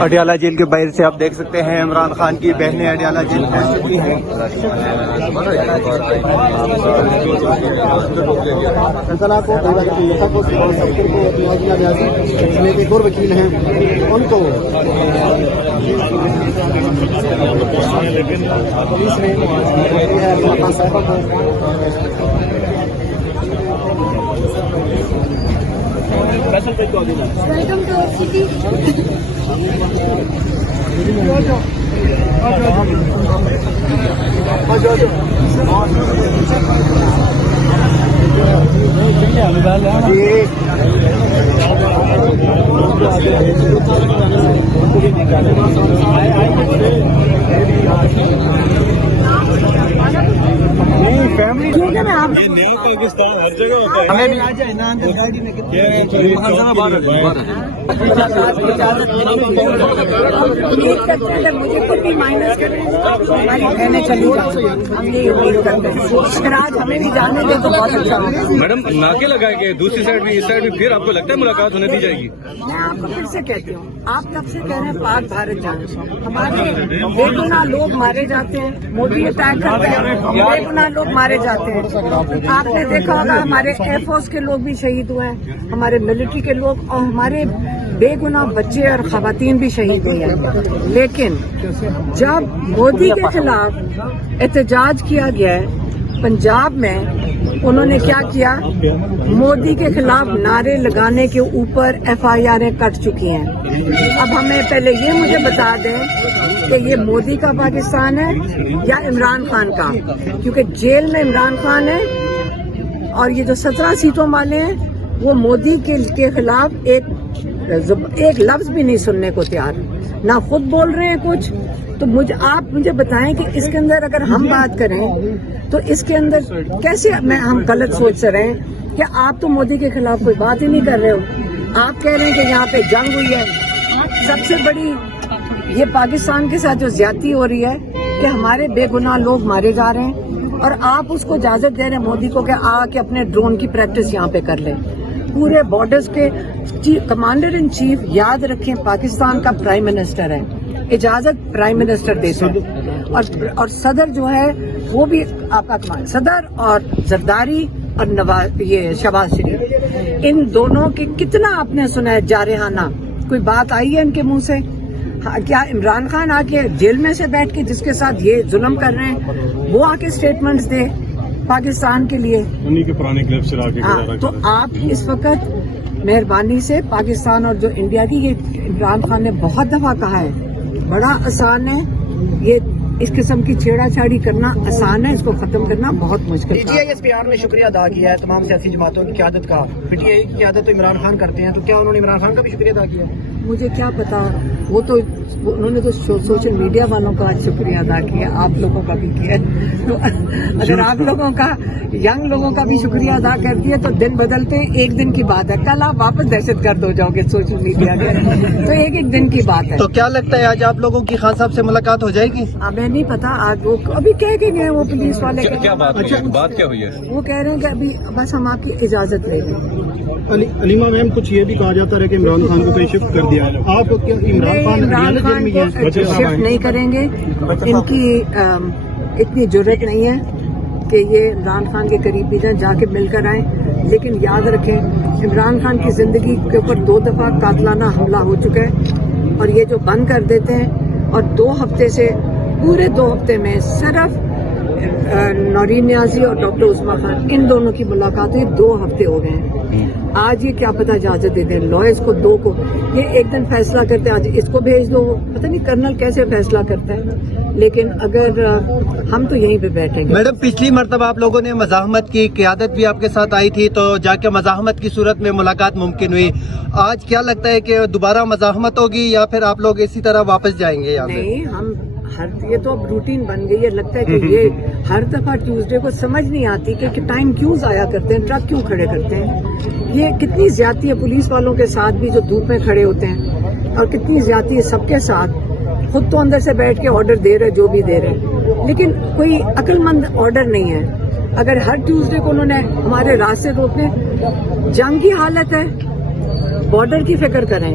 Adiala jail کے باہر سے آپ دیکھ سکتے ہیں عمران خان کی بہنیں اڈیالہ جیل پہنچ چکی ہیں. ایک اور وکیل ہیں ان کو پولیس نے ویلکم ٹو سٹی. پاکستان ہر جگہ ہوتا ہے. مجھے خود بھی مائنس کریں ہماری بہنیں چلی جائیں. ہم یہ امید کرتے ہیں اگر آج ہمیں بھی جانے دیں تو بہت اچھا ہوگا. میڈم ناکے لگائے گئے دوسری سائڈ بھی اس سائڈ بھی پھر آپ کو لگتا ہے ملاقات ہونے دی جائے گی؟ میں آپ کو پھر سے کہتی ہوں آپ کب سے کہہ رہے ہیں پاک بھارت جانا. ہمارے بے گناہ لوگ مارے جاتے ہیں. مودی اٹیک کرتے ہیں بے گناہ لوگ مارے جاتے ہیں. آپ نے دیکھا ہوگا ہمارے ایئر فورس کے لوگ بھی شہید ہوئے ہیں, ہمارے ملٹری کے لوگ, اور ہمارے بے گناہ بچے اور خواتین بھی شہید ہوئے ہیں. لیکن جب مودی کے خلاف احتجاج کیا گیا ہے پنجاب میں, انہوں نے کیا کیا, مودی کے خلاف نعرے لگانے کے اوپر FIR کٹ چکی ہیں. اب ہمیں پہلے یہ مجھے بتا دیں کہ یہ مودی کا پاکستان ہے یا عمران خان کا, کیونکہ جیل میں عمران خان ہے اور یہ جو 17 سیٹوں والے ہیں وہ مودی کے خلاف ایک لفظ بھی نہیں سننے کو تیار, نہ خود بول رہے ہیں کچھ. تو آپ مجھے بتائیں کہ اس کے اندر اگر ہم بات کریں تو اس کے اندر کیسے ہم غلط سوچ سے رہے ہیں کہ آپ تو مودی کے خلاف کوئی بات ہی نہیں کر رہے ہو. آپ کہہ رہے ہیں کہ یہاں پہ جنگ ہوئی ہے. سب سے بڑی یہ پاکستان کے ساتھ جو زیادتی ہو رہی ہے کہ ہمارے بے گناہ لوگ مارے جا رہے ہیں اور آپ اس کو اجازت دے رہے ہیں مودی کو کہ آ کے اپنے ڈرون کی پریکٹس یہاں پہ کر لیں. پورے بارڈرز کے کمانڈر ان چیف, یاد رکھیں پاکستان کا پرائم منسٹر ہے, اجازت پرائم منسٹر دیتے ہیں, اور صدر جو ہے وہ بھی آپ کا کمانڈر, صدر اور زرداری اور یہ شہباز شریف, ان دونوں کے کتنا آپ نے سنا ہے جارحانہ, کوئی بات آئی ہے ان کے منہ سے؟ کیا عمران خان آ کے جیل میں سے بیٹھ کے جس کے ساتھ یہ ظلم کر رہے ہیں وہ آ کے اسٹیٹمنٹس دے پاکستان کے لیے؟ انہی کے پرانے کلب سے تو آپ اس وقت مہربانی سے پاکستان اور جو انڈیا کی, یہ عمران خان نے بہت دفعہ کہا ہے بڑا آسان ہے یہ, اس قسم کی چھیڑا چھاڑی کرنا آسان ہے, اس کو ختم کرنا بہت مشکل ہے. اس بیان میں شکریہ ادا کیا ہے تمام سیاسی جماعتوں کی قیادت کا. PTI کی قیادت تو عمران خان کرتے ہیں, تو کیا انہوں نے عمران خان کا بھی شکریہ ادا کیا؟ مجھے کیا پتا, وہ تو انہوں نے تو سوشل میڈیا والوں کا آج شکریہ ادا کیا, آپ لوگوں کا بھی کیا. تو اگر آپ لوگوں کا, ینگ لوگوں کا بھی شکریہ ادا کر دیا تو دن بدلتے ایک دن کی بات ہے. کل آپ واپس دہشت گرد ہو جاؤ گے سوشل میڈیا کے, تو ایک دن کی بات ہے. تو کیا لگتا ہے آج آپ لوگوں کی خان صاحب سے ملاقات ہو جائے گی؟ ہمیں نہیں پتا, آج وہ ابھی کہہ کے گئے وہ پولیس والے. کیا بات کیا ہوئی ہے؟ وہ کہہ رہے ہیں کہ ابھی بس ہم آپ کی اجازت لے لیں. علیمہ میم, کچھ یہ بھی کہا جاتا ہے کہ عمران خان کو کہیں شفٹ کر دیا ہے, آپ کو کیا عمران خان کو شفٹ نہیں کریں گے, ان کی اتنی جرت نہیں ہے کہ یہ عمران خان کے قریب بھی جائیں, جا کے مل کر آئیں. لیکن یاد رکھیں عمران خان کی زندگی کے اوپر 2 دفعہ قاتلانہ حملہ ہو چکا ہے, اور یہ جو بند کر دیتے ہیں, اور 2 ہفتے سے پورے 2 ہفتے میں صرف نورین نیازی اور ڈاکٹر عثمہ خان, ان دونوں کی ملاقات ہوئی, 2 ہفتے ہو گئے ہیں. آج یہ کیا پتہ اجازت دے دیں لائرز کو, 2 کو, یہ ایک دن فیصلہ کرتے ہیں آج اس کو بھیج دو, پتہ نہیں کرنل کیسے فیصلہ کرتا ہے. لیکن اگر ہم تو یہیں پہ بیٹھیں گے. میڈم, پچھلی مرتبہ آپ لوگوں نے مزاحمت کی, قیادت بھی آپ کے ساتھ آئی تھی, تو جا کے مزاحمت کی صورت میں ملاقات ممکن ہوئی. آج کیا لگتا ہے کہ دوبارہ مزاحمت ہوگی یا پھر آپ لوگ اسی طرح واپس جائیں گے یہاں پہ؟ نہیں, ہم یہ تو اب روٹین بن گئی ہے. لگتا ہے کہ یہ ہر دفعہ ٹیوزڈے کو سمجھ نہیں آتی کہ ٹائم کیوں ضائع کرتے ہیں, ٹرک کیوں کھڑے کرتے ہیں. یہ کتنی زیادتی ہے پولیس والوں کے ساتھ بھی جو دھوپ میں کھڑے ہوتے ہیں, اور کتنی زیادتی ہے سب کے ساتھ. خود تو اندر سے بیٹھ کے آرڈر دے رہے جو بھی دے رہے, لیکن کوئی عقل مند آرڈر نہیں ہے. اگر ہر ٹیوزڈے کو انہوں نے ہمارے راستے روکنے, جنگ کی حالت ہے, بارڈر کی فکر کریں,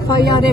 FIR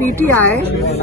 PTI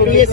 PAC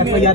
FIR